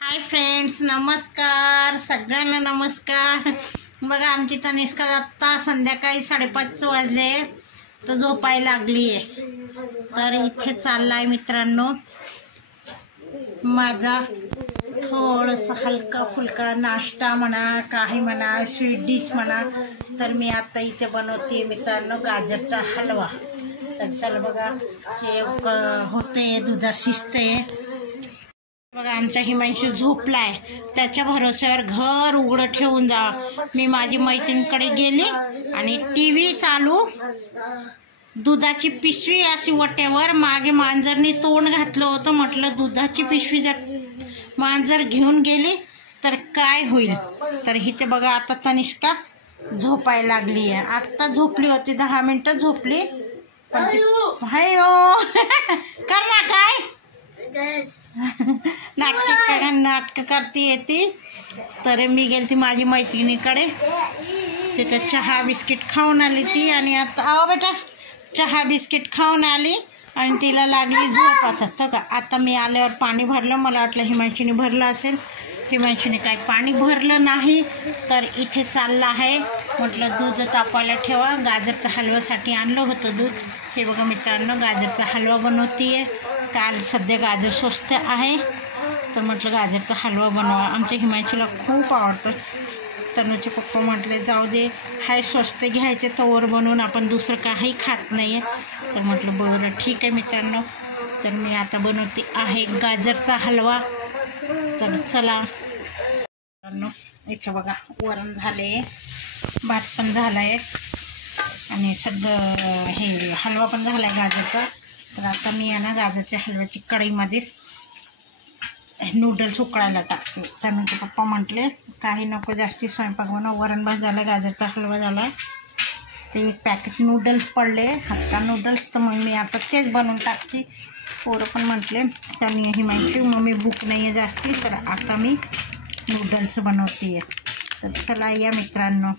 Hi friends, नमस्कार सगळ्यांना नमस्कार। बघा आमची तनिष्का आता संध्याकाळी 5:30 वाजले तर झोपायला लागली आहे। तर इथे चाललाय मित्रांनो माझा थोडासा हलका फुलका नाश्ता म्हणा, काही म्हणा, स्वीट डिश म्हणा। तर मी आता इथे बनवते मित्रांनो गाजरचा हलवा। तर चला बघा हे होते, दुधात शिजते। बघा आमचा हिमांशू झोपलाय, त्याच्या भरोश्यावर घर उघडं ठेवून जा। मी माझी मैत्रिणीकडे गेली आणि टीव्ही चालू, दुधाची पिशवी अशी वट्यावर, मागे मांजरनी तोंड घातलं होतं। म्हटलं दुधाची पिशवी जर मांजर घेऊन गेली तर काय होईल। तर इथे बघा आता तनिष्का झोपायला लागली आहे। आत्ता झोपली होती, 10 मिनिटं झोपली। हायो कर ना काय नाटक करती येते। तर मी गेलती माझी मैत्रिणीकडे, तिथं चहा बिस्किट खाऊन आली ती। आणि आता आओ बेटा, चहा बिस्किट खाऊन आली आणि तिला लागली झोप। आता मी आल्यावर पाणी भरलं, मला वाटलं हिमांशीने भरलं असेल, हिमांशीने काही पाणी भरलं नाही। तर इथे चाललं आहे, म्हटलं दूध तापायला ठेवा, गाजरचा हलव्यासाठी आणलं होतं दूध। हे बघा मित्रांनो गाजरचा हलवा बनवतीये। काल सध्या गाजर स्वस्त आहे तर म्हटलं गाजरचा हलवा बनवा। आमच्या हिमांशीला खूप आवडतं। तनुचे पप्पा म्हटले जाऊ दे, हाय स्वस्त घ्यायचे तोवर बनवून, आपण दुसरं काही खात नाही आहे। तर म्हटलं बरं ठीक आहे मित्रांनो। तर मी आता बनवते आहे गाजरचा हलवा। तर चला मित्रांनो, इथे बघा वरण झाले, भात पण झाला आहे आणि सगळं हे हलवा पण झाला आहे गाजरचा। तर आता मी आहे ना गाजरच्या हलव्याची कढईमध्ये नूडल्स उकळायला टाकते। त्यानंतर पप्पा म्हटले काही नको जास्ती स्वयंपाक बनव, वरण भात झाला, गाजरचा हलवा झाला, ते एक पॅकेट नूडल्स पडले, हक्का नूडल्स, तर मग मी आता तेच बनवून टाकते। पोरं पण म्हटले त्यांनी हिमांशी मम्मी भूक नाही आहे जास्ती, तर आता मी नूडल्स बनवते। तर चला या मित्रांनो